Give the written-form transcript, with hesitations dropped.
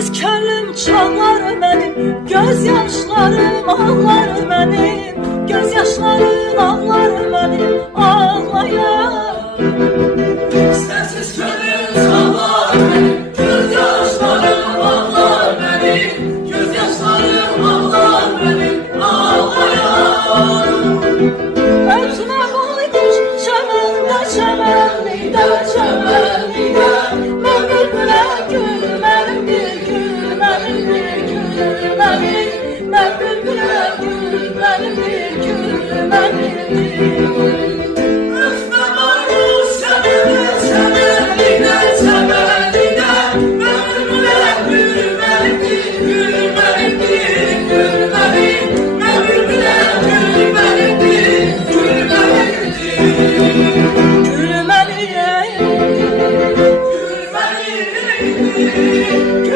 Sensiz könlüm çağlar benim, gözyaşlarım ağlar benim, gözyaşlarım ağlar benim, ağlayan. Sensiz könlüm çağlar benim, gözyaşlarım ağlar benim, gözyaşlarım ağlar benim, ağlayan. Ötme baykuş çəməndə, çəmənlikdə, çəmənlikdə, mən bülbülə gül, mənim bir gül, mənim bir gül, mən bülbülə gül, mənim bir gül, mənim bir gül. Ötme baykuş çəməndə, çəmənlikdə, çəmənlikdə, mən bülbülə gül, mənim bir gül, mənim bir gül, mən bülbülə gül, mənim bir gül, mənim bir Gülməliyəm, gülməliyim.